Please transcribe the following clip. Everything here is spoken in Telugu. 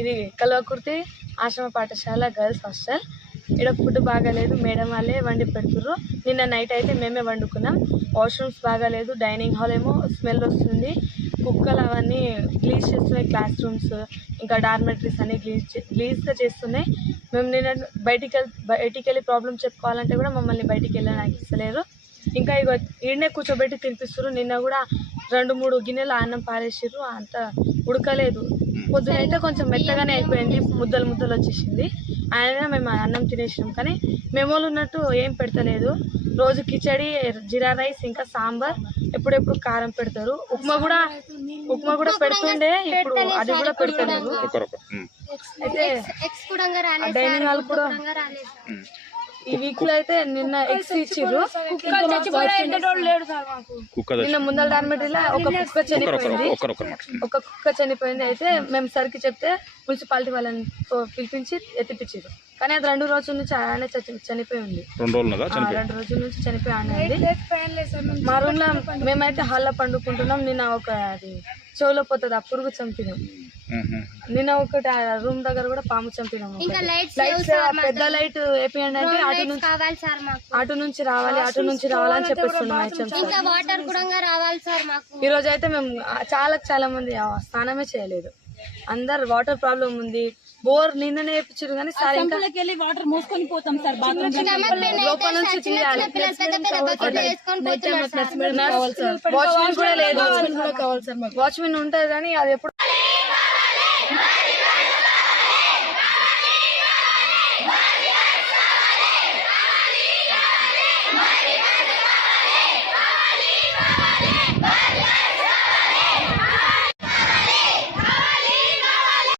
ఇది కల్వకుర్తి ఆశ్రమ పాఠశాల గర్ల్స్ హాస్టల్. ఇక్కడ ఫుడ్ బాగాలేదు, మేడం వాళ్ళే వండి పెడుతుర్రు. నిన్న నైట్ అయితే మేమే వండుకున్నాం. వాష్రూమ్స్ బాగాలేదు, డైనింగ్ హాల్ ఏమో స్మెల్ వస్తుంది, కుక్కలు అవన్నీ క్లీన్ చేస్తున్నాయి, క్లాస్ రూమ్స్ ఇంకా డార్మెటరీస్ అన్ని క్లీన్గా చేస్తున్నాయి. మేము నిన్న బయటికి వెళ్ళి ప్రాబ్లం చెప్పుకోవాలంటే కూడా మమ్మల్ని బయటికి వెళ్ళడానికి ఇస్తలేరు. ఇంకా ఇక ఈడనే కూర్చోబెట్టి తినిపిస్తారు. నిన్న కూడా 2-3 గిన్నెలు అన్నం పారేసిర్రు, అంత ఉడకలేదు. పొద్దునైతే కొంచెం మెత్తగానే అయిపోయింది, ముద్దలు వచ్చేసింది. అయినా మేము అన్నం తినేసినాం, కానీ మెమోలు ఉన్నట్టు ఏం పెడతలేదు. రోజు కిచడి, జీరా రైస్ ఇంకా సాంబార్, ఎప్పుడెప్పుడు కారం పెడతారు. ఉప్మా కూడా పెడుతుండే, ఇప్పుడు అది కూడా పెడతలేదు. అయితే డైనింగ్ హాల్ కూడా ఈ వీక్ లో అయితే నిన్న ఎగ్స్ ఇచ్చిర్రు. నిన్న ముందల డార్మెటరీలో ఒక కుక్క చనిపోయింది. అయితే మేము సరికి చెప్తే మున్సిపాలిటీ వాళ్ళని పిలిపించి ఎత్తిపించారు, కానీ అది 2 రోజుల నుంచి ఆడనే చనిపోయి ఉంది. 2 రోజుల నుంచి చనిపోయి ఆడండి. మా రూమ్ లో మేమైతే హాల్లో పండుకుంటున్నాం. నిన్న ఒక అది చెవులో పోతుంది, ఆ పురుగు చంపినాం. నిన్న ఒకటి రూమ్ దగ్గర కూడా పాము చంపినాము. పెద్ద లైట్ వేపియండి అంటే అటు నుంచి రావాలి అని చెప్పేస్తున్నాం. ఈ రోజు అయితే మేము చాలా మంది స్నానమే చేయలేదు. అందరు వాటర్ ప్రాబ్లం ఉంది. బోర్ నిన్ననే వేయించారు, కానీ సార్ ఇంకా వాటర్ మోసుకొని పోతాం సార్, లోపల నుంచి తీయాలి. వాచ్మెన్ కూడా లేదు. వాచ్మెన్ ఉంటుంది కానీ అది ఎప్పుడు